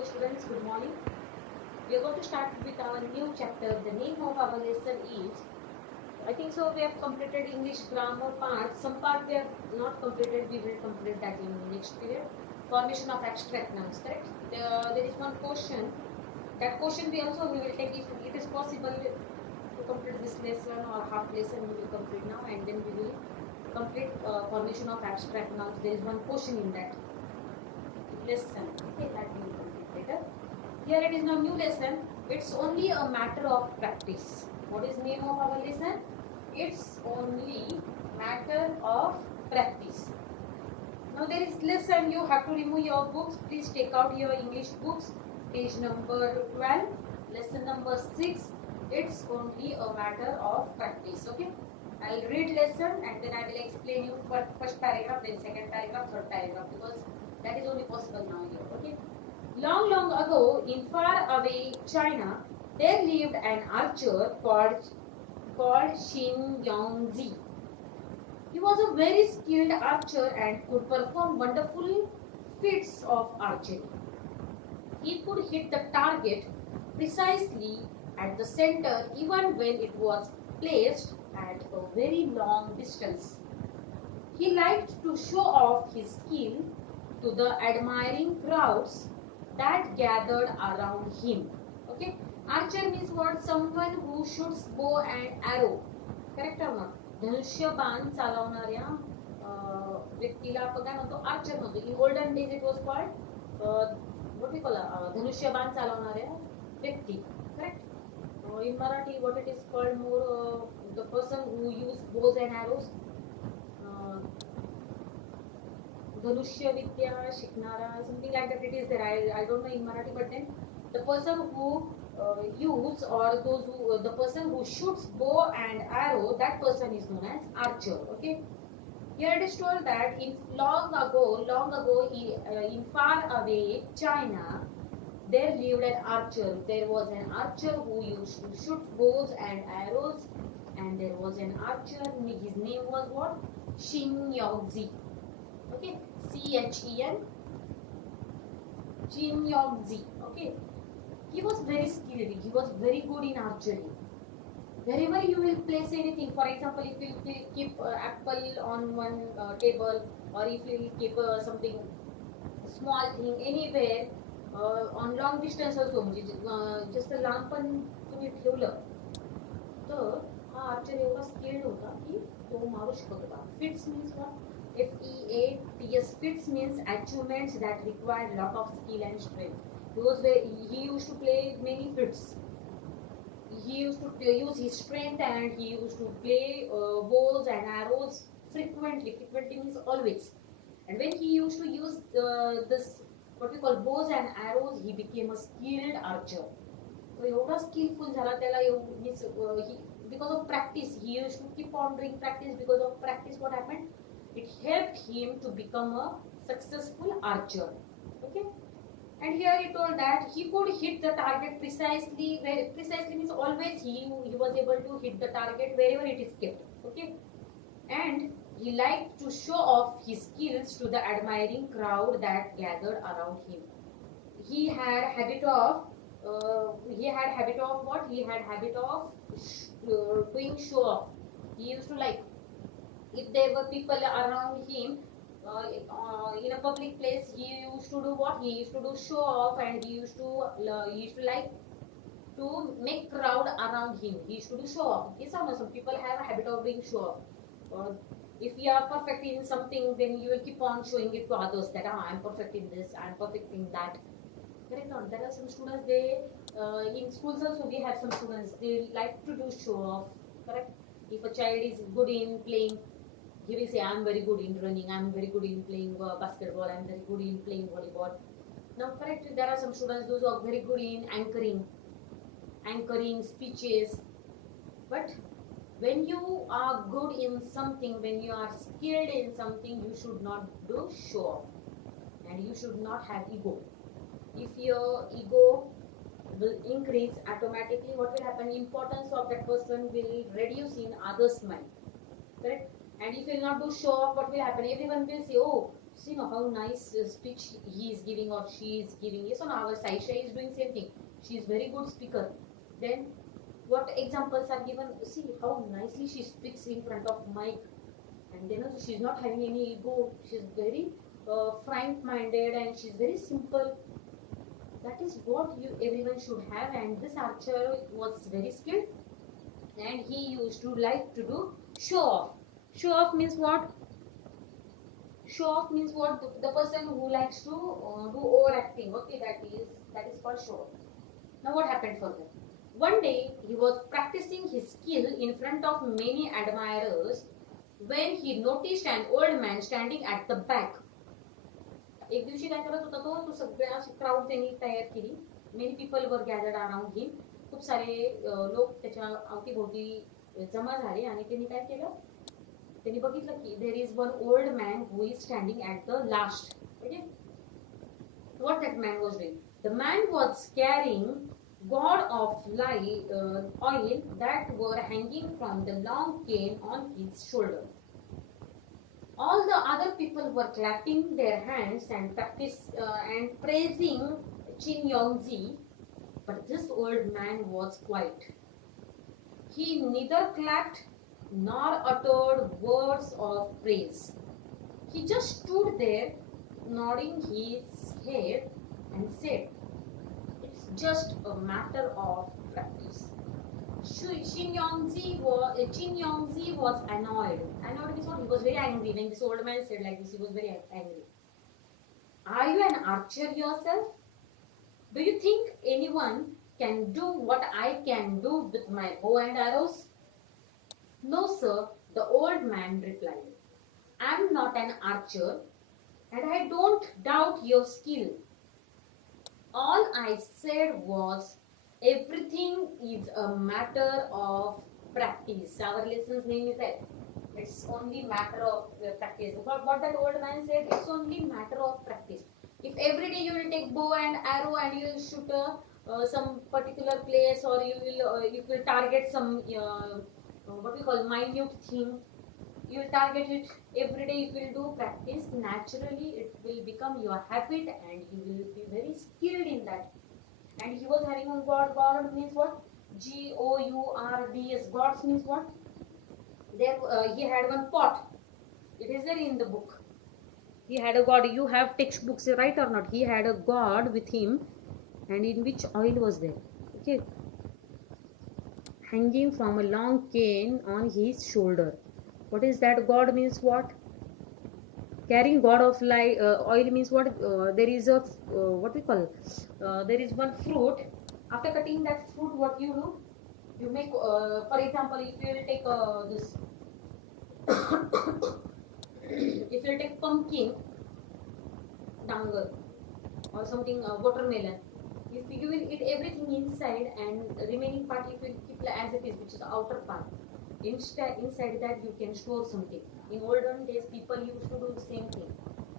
Hello students, good morning. We are going to start with our new chapter. The name of our lesson is, I think so we have completed English grammar part. Some part we have not completed, we will complete that in next period. Formation of abstract nouns, correct? There is one question. That question we will take if it is possible to complete this lesson or half lesson we will complete now, and then we will complete formation of abstract nouns. There is one question in that lesson. Okay, that we will complete later. Here it is now new lesson. It's only a matter of practice. What is name of our lesson? It's only matter of practice. Now there is lesson. You have to remove your books. Please take out your English books. Page number 12. Lesson number 6. It's only a matter of practice. Okay. I'll read lesson and then I will explain you first paragraph, then second paragraph, third paragraph, because that is only possible now here. Okay. Long, long ago, in far-away China, there lived an archer called Xin Yongzi. He was a very skilled archer and could perform wonderful feats of archery. He could hit the target precisely at the center even when it was placed at a very long distance. He liked to show off his skill to the admiring crowds that gathered around him. Okay, archer means what? Someone who shoots bow and arrow. Correct or not? धनुष्य बाण चालवणाऱ्या व्यक्तीला आपण काय म्हणतो? Archer म्हणतो. In olden days it was called what we call धनुष्य बाण चालवणाऱ्या व्यक्ती. Correct? In Marathi what it is called more the person who use bows and arrows. Dhanushya Vidya Shiknara, something like that it is there. I don't know in Marathi, but then the person who use or those who the person who shoots bow and arrow, that person is known as archer. Okay. Here it is told that in long ago in far away China, there lived an archer. There was an archer who used to shoot bows and arrows, and there was an archer. His name was what? Xin Yongzi. Okay, Chen, Xin Yongzi. Okay, he was very skilled. He was very good in archery. Wherever you will place anything, for example, if you will keep apple on one table, or if you will keep something small thing anywhere on long distance also, just लांब पण तुम्ही ठेवलं तर हा Archer एवढा skilled होता की तो मारू शकत होता. Fits means what? FEATS. Fits means achievements that require lot of skill and strength. He used to play many fits. He used to use his strength and he used to play bows and arrows frequently. Frequently means always. And when he used to use this what we call bows and arrows, he became a skilled archer. So एवढा skillful झाला त्याला because of practice. He used to keep on doing practice. Because of practice, what happened? It helped him to become a successful archer. Okay, and here he told that he could hit the target precisely. Where precisely means always he was able to hit the target wherever it is kept. Okay, and he liked to show off his skills to the admiring crowd that gathered around him. He had habit of what? He had habit of doing show off. He used to like, if there were people around him in a public place, he used to do what? He used to do show off, and he used to like to make crowd around him. He used to do show off. Okay, some people have a habit of doing show off. If you are perfect in something, then you will keep on showing it to others that I am perfect in this, I am perfect in that. Correct? Not. There are some students, they in schools also we have some students, they like to do show off. Correct? If a child is good in playing, he will say, I am very good in running, I am very good in playing basketball, I am very good in playing volleyball. Now, correct, there are some students those are very good in anchoring speeches. But when you are good in something, when you are skilled in something, you should not do show off. And you should not have ego. If your ego will increase, automatically what will happen? Importance of that person will reduce in others' mind. Correct? And if you will not do show off, what will happen? Everyone will say, oh, See now how nice speech he is giving or she is giving. Yes, on our Saisha is doing same thing. She is very good speaker. Then what examples are given? See how nicely she speaks in front of mic, and then also she's not having any ego. She's very frank minded and she's very simple. That is what you everyone should have. And this archer was very skilled, and he used to like to do show off. Show off means what? Show off means what? The person who likes to do overacting. Okay, that is called show off. Now what happened further? One day he was practicing his skill in front of many admirers when he noticed an old man standing at the back. एक दिवशी काय करत होता तो सगळ्या crowd त्यांनी तयार केली. Many people were gathered around him. खूप सारे लोक त्याच्या अवतीभोवती जमा झाले आणि त्यांनी काय केलं? त्यांनी बघितलं की there is one old man who is standing at the last. Okay, what that man was doing? The man was carrying god of oil that were hanging from the long cane on his shoulder. All the other people were clapping their hands and praising Chin Yongzi, but this old man was quiet. He neither clapped nor uttered words of praise. He just stood there, nodding his head, and said, "It's just a matter of practice." Chin Yongzi was annoyed. Annoyed means what? He was very angry when this old man said like this. He was very angry. Are you an archer yourself? Do you think anyone can do what I can do with my bow and arrows? No, sir, the old man replied. I am not an archer, and I don't doubt your skill. All I said was, everything is a matter of practice. Our lessons name is that. It's only matter of practice. What that old man said, it's only matter of practice. If every day you will take bow and arrow and you will shoot some particular place, or you will target some what we call minute thing, you will target it every day. If you will do practice, naturally it will become your habit and you will be very skilled in that. And he was having one god. God means what? Gourds. Gods means what? There he had one pot. It is there in the book. He had a god. You have textbooks, right or not? He had a god with him, and in which oil was there? Okay, hanging from a long cane on his shoulder. What is that? God means what? Carrying god of oil means what? There is a what we call? There is one fruit. After cutting that fruit, what you do? You make, for example, if you will take this, if you will take pumpkin, dangar, or something, watermelon. If you will eat everything inside and remaining part if you keep as it is, which is the outer part. Inside that you can store something. In olden days, people used to do the same thing.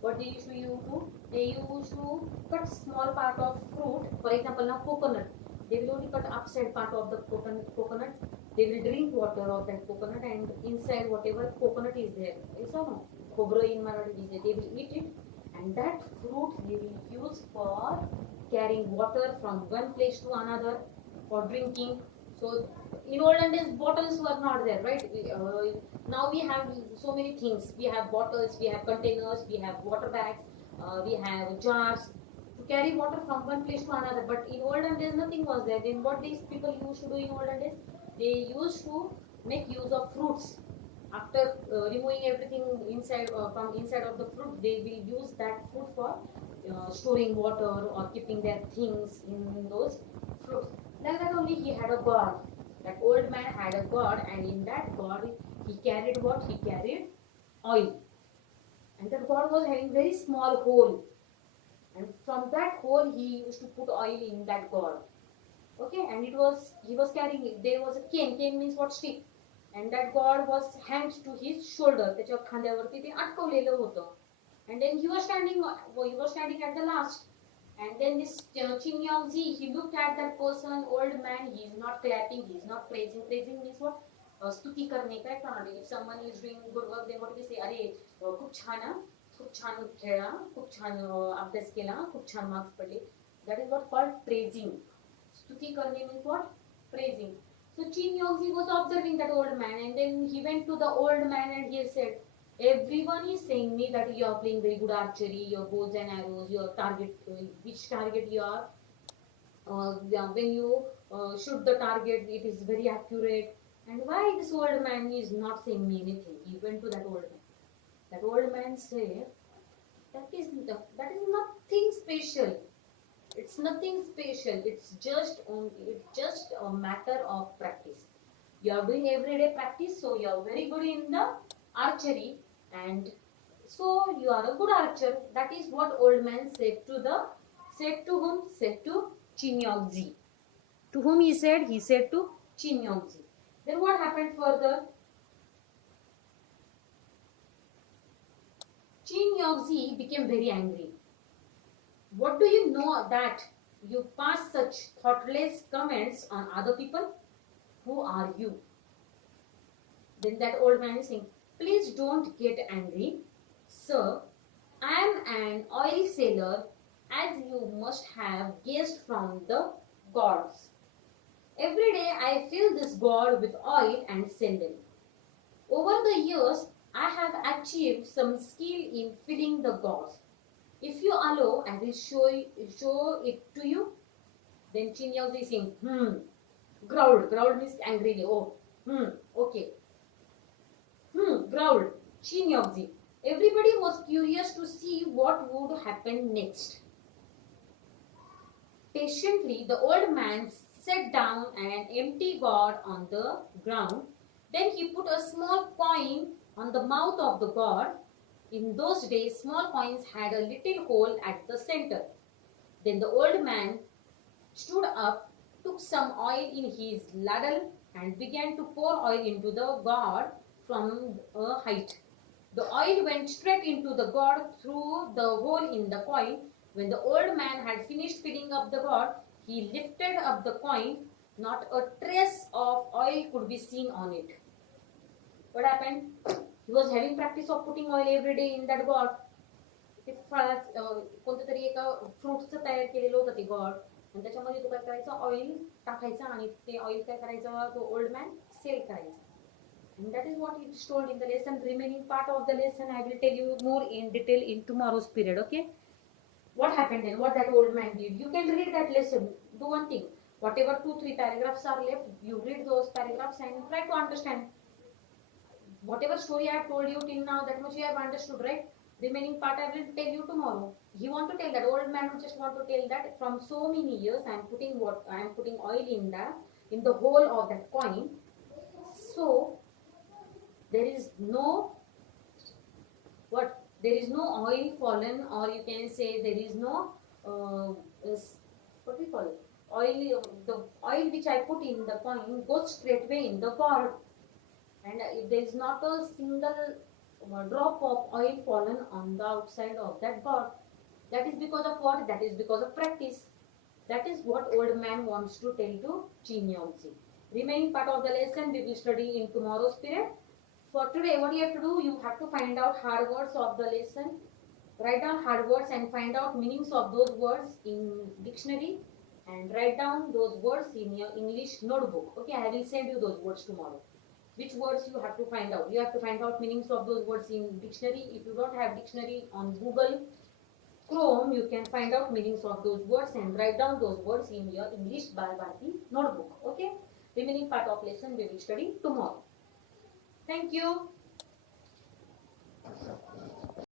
What they used to do? They used to cut small part of fruit. For example, now coconut. They will only cut upside part of the coconut. They will drink water of that coconut, and inside whatever coconut is there, is no khobra in Marathi, they will eat it, and that fruit they will use for carrying water from one place to another, for drinking. So in olden days, bottles were not there, right? Now we have so many things. We have bottles, we have containers, we have water bags, we have jars to carry water from one place to another. But in olden days, nothing was there. Then what these people used to do in olden days? They used to make use of fruits. After removing everything inside from inside of the fruit, they will use that fruit for storing water or keeping their things in those fruits. Like that only he had a god. That old man had a god, and in that god he carried what? He carried oil. And that god was having very small hole. And from that hole he used to put oil in that god. Okay, and he was carrying it. There was a cane. Cane means what? Stick. And that god was hanged to his shoulder. त्याच्या खांद्यावरती ते अटकवलेलं होतं. And then he was standing at the last. And then this Chin Yongzi, he looked at that person, old man. He is not clapping, he is not praising. Praising means what? स्तुती करणे. काय करणार? If someone is doing good work, then what we say? अरे खूप छान. खूप छान खेळला, खूप छान अभ्यास केला, खूप छान मार्क्स पडले. That is what called praising. स्तुती करणे means what? Praising. So Chin Yongzi was observing that old man, and then he went to the old man and he said, everyone is saying me that you are playing very good archery, your bows and arrows, your target, which target you are, yeah, when you shoot the target, it is very accurate. And why this old man is not saying me anything? He went to that old man. That old man said, that is nothing special. It's nothing special. It's just a matter of practice. You are doing everyday practice, so you are very good in the archery, and so you are a good archer. That is what old man said to whom? Said to Chin Yongzi. To whom he said? He said to Chin Yongzi. Then what happened further? Chin Yongzi became very angry. What do you know that you pass such thoughtless comments on other people? Who are you? Then that old man is saying, please don't get angry, sir. I am an oil seller, as you must have guessed from the gourds. Every day I fill this gourd with oil and sell them. Over the years, I have achieved some skill in filling the gourds. If you allow, I will show it to you. Then Chin Yongzi is saying, growled. Growled means angrily. Oh, okay. Growled. Chin Yongzi. Everybody was curious to see what would happen next. Patiently, the old man set down an empty gourd on the ground. Then he put a small coin on the mouth of the gourd. In those days, small coins had a little hole at the center. Then the old man stood up, took some oil in his ladle, and began to pour oil into the gourd from a height. The oil went straight into the gourd through the hole in the coin. When the old man had finished filling up the gourd, he lifted up the coin. Not a trace of oil could be seen on it. What happened? He was having practice of putting oil every day in that gourd. ते कोणतं तरी एका फ्रूटचं तयार केलेलं होतं ते God, आणि त्याच्यामध्ये तो काय करायचा, ऑइल टाकायचा आणि ते ऑइल काय करायचा, तो ओल्ड मॅन सेल करायचा. And that is what is told in the lesson. Remaining part of the lesson I will tell you more in detail in tomorrow's period. Okay, what happened then, what that old man did, you can read that lesson. Do one thing, whatever 2-3 paragraphs are left, you read those paragraphs and try to understand. Whatever story I have told you till now, that much you have understood, right? Remaining part I will tell you tomorrow. He want to tell that, old man just want to tell that from so many years I am putting oil in the hole of that coin. So there is no oil fallen, or you can say there is no what we call it, oil. The oil which I put in the coin goes straightway in the gourd, and there is not a single drop of oil fallen on the outside of that gourd. That is because of what? That is because of practice. That is what old man wants to tell to Chin Yongzi. Remaining part of the lesson we will study in tomorrow's period. For today, what you have to do, you have to find out hard words of the lesson. Write down hard words and find out meanings of those words in dictionary, and write down those words in your English notebook. Okay, I will send you those words tomorrow. Which words you have to find out. You have to find out meanings of those words in dictionary. If you don't have dictionary on Google Chrome, you can find out meanings of those words and write down those words in your English Balbharati notebook. Okay, remaining part of lesson we will study tomorrow. Thank you.